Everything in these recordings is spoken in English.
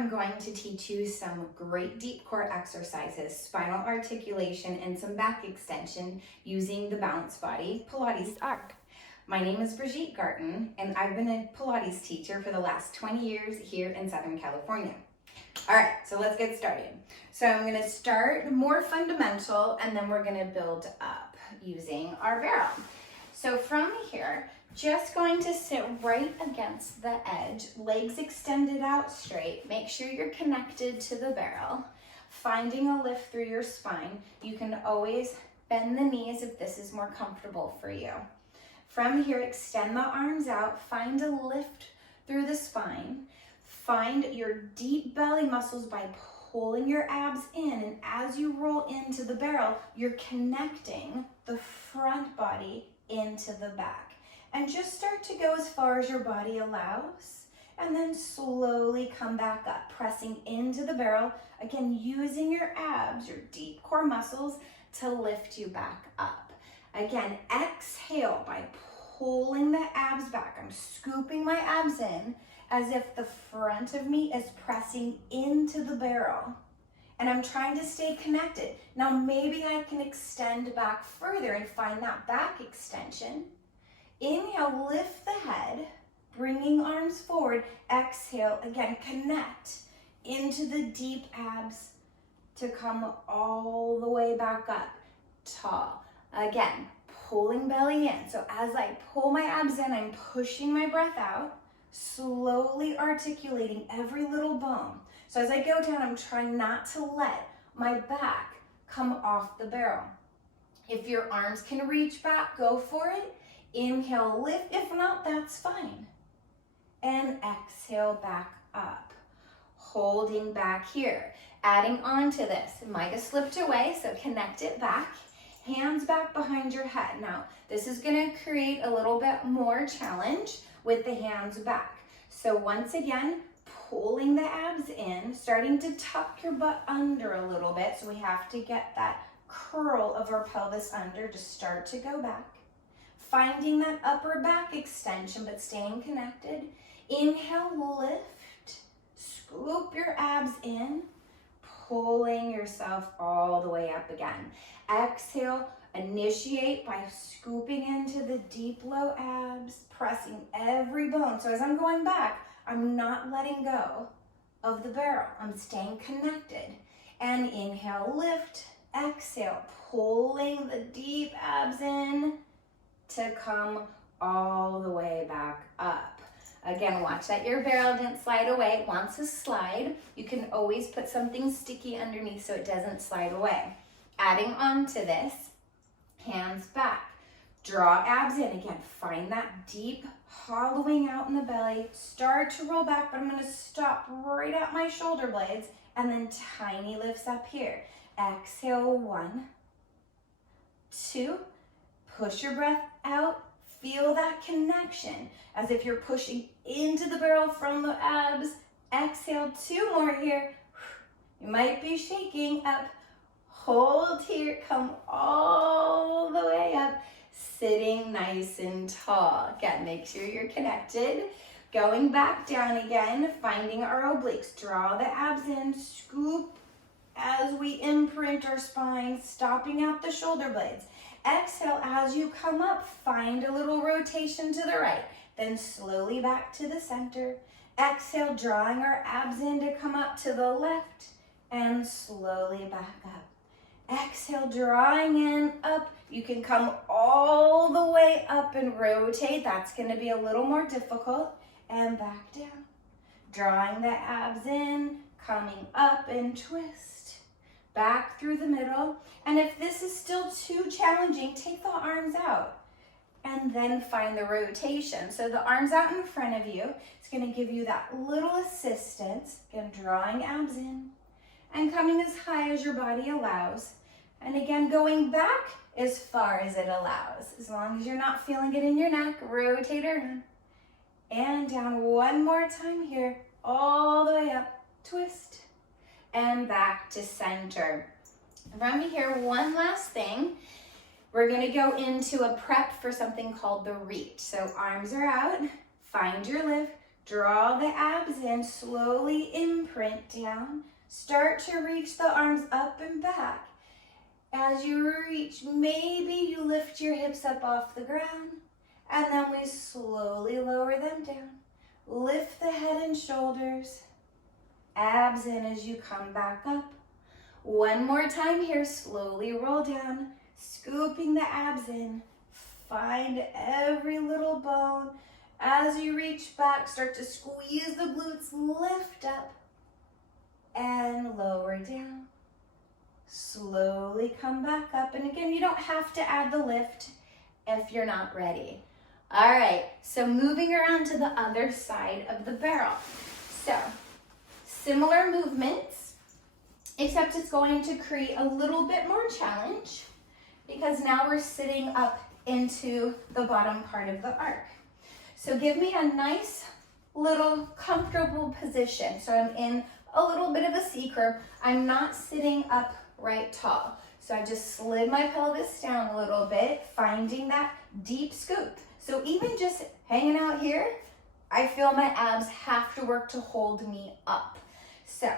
I'm going to teach you some great deep core exercises, spinal articulation, and some back extension using the Balance Body Pilates Arc. My name is Brigitte Garten, and I've been a Pilates teacher for the last 20 years here in Southern California. All right, so let's get started. So I'm going to start more fundamental, and then we're going to build up using our barrel. So from here, just going to sit right against the edge, legs extended out straight. Make sure you're connected to the barrel. Finding a lift through your spine. You can always bend the knees if this is more comfortable for you. From here, extend the arms out. Find a lift through the spine. Find your deep belly muscles by pulling your abs in. And as you roll into the barrel, you're connecting the front body into the back. And just start to go as far as your body allows, and then slowly come back up, pressing into the barrel. Again, using your abs, your deep core muscles, to lift you back up. Again, exhale by pulling the abs back. I'm scooping my abs in as if the front of me is pressing into the barrel. And I'm trying to stay connected. Now maybe I can extend back further and find that back extension. Inhale, lift the head, bringing arms forward. Exhale, again, connect into the deep abs to come all the way back up, tall. Again, pulling belly in. So as I pull my abs in, I'm pushing my breath out, slowly articulating every little bone. So as I go down, I'm trying not to let my back come off the barrel. If your arms can reach back, go for it. Inhale, lift. If not, that's fine. And exhale back up. Holding back here. Adding on to this. It might have slipped away, so connect it back. Hands back behind your head. Now, this is going to create a little bit more challenge with the hands back. So once again, pulling the abs in, starting to tuck your butt under a little bit. So we have to get that curl of our pelvis under to start to go back. Finding that upper back extension, but staying connected. Inhale, lift. Scoop your abs in, pulling yourself all the way up again. Exhale, initiate by scooping into the deep low abs, pressing every bone. So as I'm going back, I'm not letting go of the barrel. I'm staying connected. And inhale, lift. Exhale, pulling the deep abs in to come all the way back up. Again, watch that your barrel didn't slide away. It wants to slide. You can always put something sticky underneath so it doesn't slide away. Adding on to this, hands back. Draw abs in. Again, find that deep hollowing out in the belly. Start to roll back, but I'm going to stop right at my shoulder blades and then tiny lifts up here. Exhale, 1, 2. Push your breath out. Feel that connection as if you're pushing into the barrel from the abs. Exhale, 2 more here. You might be shaking up. Hold here. Come all the way up. Sitting nice and tall. Again, make sure you're connected. Going back down again, finding our obliques. Draw the abs in. Scoop as we imprint our spine, stopping out the shoulder blades. Exhale, as you come up, find a little rotation to the right, then slowly back to the center. Exhale, drawing our abs in to come up to the left, and slowly back up. Exhale, drawing in, up. You can come all the way up and rotate. That's going to be a little more difficult. And back down. Drawing the abs in, coming up and twist. Back through the middle. And if this is still too challenging, take the arms out and then find the rotation. So the arms out in front of you, it's going to give you that little assistance. Again, drawing abs in and coming as high as your body allows. And again, going back as far as it allows. As long as you're not feeling it in your neck, rotate around. And down one more time here, all the way up, twist. And back to center. From here, one last thing. We're going to go into a prep for something called the reach. So arms are out, find your lift, Draw the abs in, slowly imprint down. Start to reach the arms up and back. As you reach, maybe you lift your hips up off the ground, and then we slowly lower them down. Lift the head and shoulders, abs in as you come back up. One more time here, slowly roll down, scooping the abs in. Find every little bone. As you reach back, start to squeeze the glutes, lift up and lower down. Slowly come back up. And again, you don't have to add the lift if you're not ready. All right, so moving around to the other side of the barrel. So, similar movements, except it's going to create a little bit more challenge because now we're sitting up into the bottom part of the arc. So give me a nice little comfortable position. So I'm in a little bit of a C curve. I'm not sitting up right tall. So I just slid my pelvis down a little bit, finding that deep scoop. So even just hanging out here, I feel my abs have to work to hold me up. So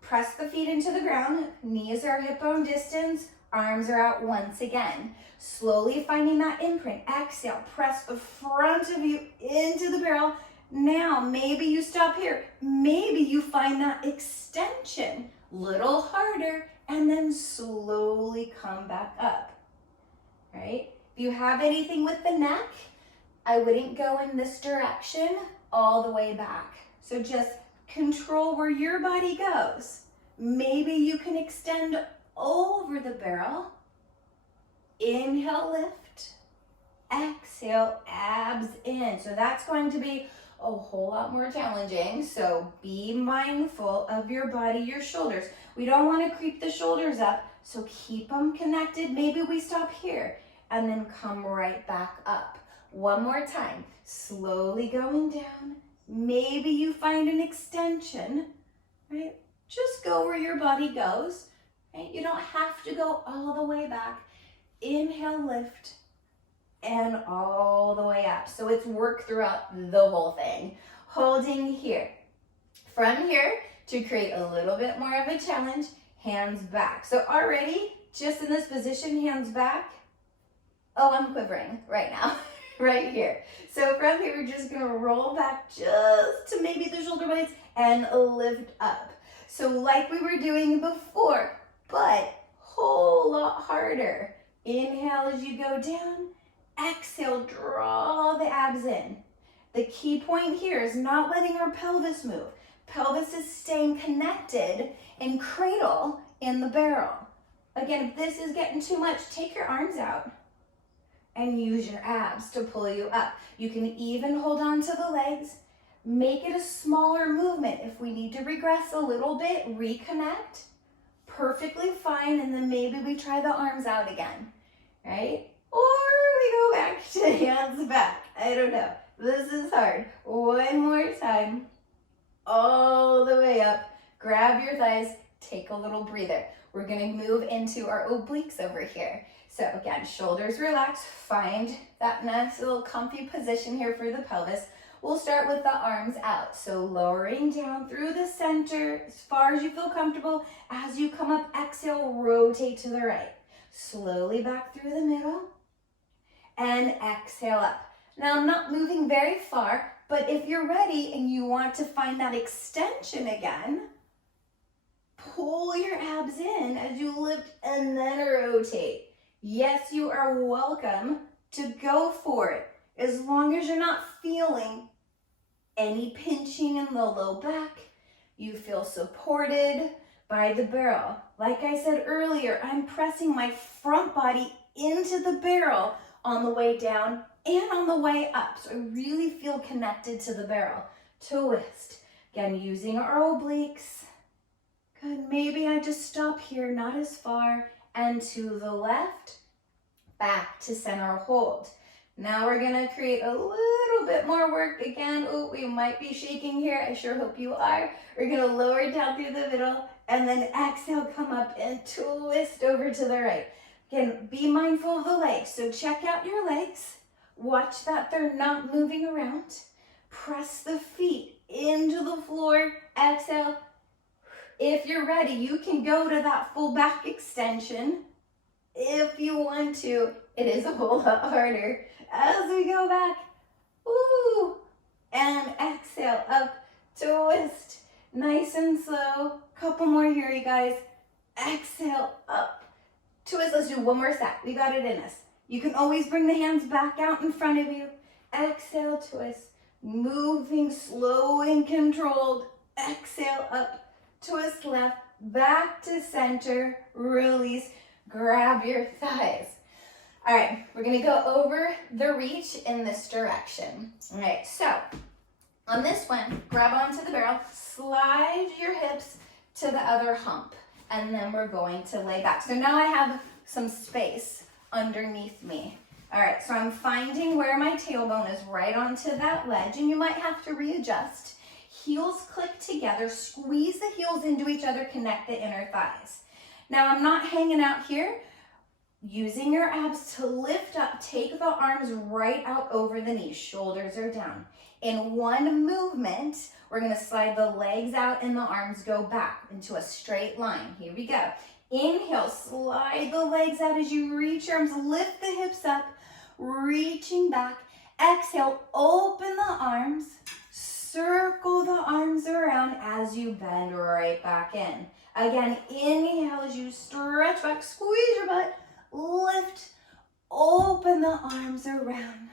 press the feet into the ground, knees are hip bone distance, arms are out once again. Slowly finding that imprint. Exhale, press the front of you into the barrel. Now, maybe you stop here. Maybe you find that extension. Little harder, and then slowly come back up. Right? If you have anything with the neck, I wouldn't go in this direction all the way back. So just control where your body goes. Maybe you can extend over the barrel. Inhale, lift. Exhale, abs in. So that's going to be a whole lot more challenging. So be mindful of your body, your shoulders. We don't want to creep the shoulders up, so keep them connected. Maybe we stop here and then come right back up. One more time, slowly going down. Maybe you find an extension, right? Just go where your body goes, right? You don't have to go all the way back. Inhale, lift, and all the way up. So it's work throughout the whole thing. Holding here. From here, to create a little bit more of a challenge, hands back. So already, just in this position, hands back. Oh, I'm quivering right now, right here. So from here, we're just gonna roll back just to maybe the shoulder blades and lift up. So like we were doing before, but whole lot harder. Inhale as you go down. Exhale, draw the abs in. The key point here is not letting our pelvis move. Pelvis is staying connected and cradle in the barrel. Again, if this is getting too much, take your arms out and use your abs to pull you up. You can even hold on to the legs. Make it a smaller movement. If we need to regress a little bit, reconnect. Perfectly fine, and then maybe we try the arms out again, right? Or we go back to hands back. I don't know. This is hard. One more time. All the way up. Grab your thighs. Take a little breather. We're going to move into our obliques over here. So again, shoulders relaxed. Find that nice little comfy position here for the pelvis. We'll start with the arms out. So lowering down through the center as far as you feel comfortable. As you come up, exhale, rotate to the right. Slowly back through the middle. And exhale up. Now I'm not moving very far, but if you're ready and you want to find that extension again, pull your abs in as you lift and then rotate. Yes, you are welcome to go for it, as long as you're not feeling any pinching in the low back. You feel supported by the barrel. Like I said earlier, I'm pressing my front body into the barrel on the way down and on the way up. So I really feel connected to the barrel. Twist. Again, using our obliques. Good. Maybe I just stop here, not as far. And to the left, back to center hold. Now we're going to create a little bit more work. Again, oh, we might be shaking here. I sure hope you are. We're going to lower down through the middle and then exhale, come up and twist over to the right. Again, be mindful of the legs. So check out your legs. Watch that they're not moving around. Press the feet into the floor. Exhale. If you're ready, you can go to that full back extension. If you want to, it is a whole lot harder. As we go back, ooh, and exhale, up, twist, nice and slow. Couple more here, you guys. Exhale, up, twist. Let's do one more set. We got it in us. You can always bring the hands back out in front of you. Exhale, twist, moving slow and controlled. Exhale, up, twist left, back to center, release, grab your thighs. All right, we're gonna go over the reach in this direction. All right, so on this one, grab onto the barrel, slide your hips to the other hump, and then we're going to lay back. So now I have some space underneath me. All right, so I'm finding where my tailbone is right onto that ledge, and you might have to readjust. Heels click together, squeeze the heels into each other, connect the inner thighs. Now I'm not hanging out here. Using your abs to lift up, take the arms right out over the knees, shoulders are down. In one movement, we're gonna slide the legs out and the arms go back into a straight line. Here we go. Inhale, slide the legs out as you reach your arms, lift the hips up, reaching back. Exhale, open the arms, circle the arms around as you bend right back in. Again, inhale as you stretch back, squeeze your butt, lift, open the arms around,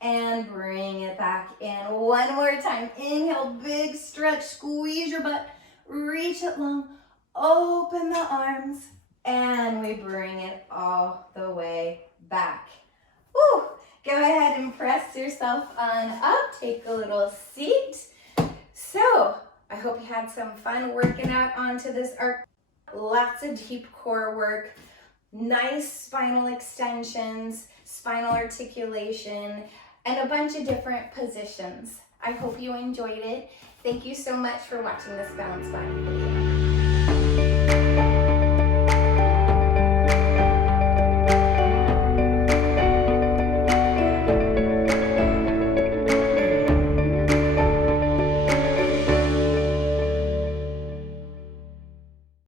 and bring it back in. One more time. Inhale, big stretch, squeeze your butt, reach it long, open the arms, and we bring it all the way back. Woo! Go ahead and press yourself on up. Take a little seat. So, I hope you had some fun working out onto this arc. Lots of deep core work, nice spinal extensions, spinal articulation, and a bunch of different positions. I hope you enjoyed it. Thank you so much for watching this balance body video.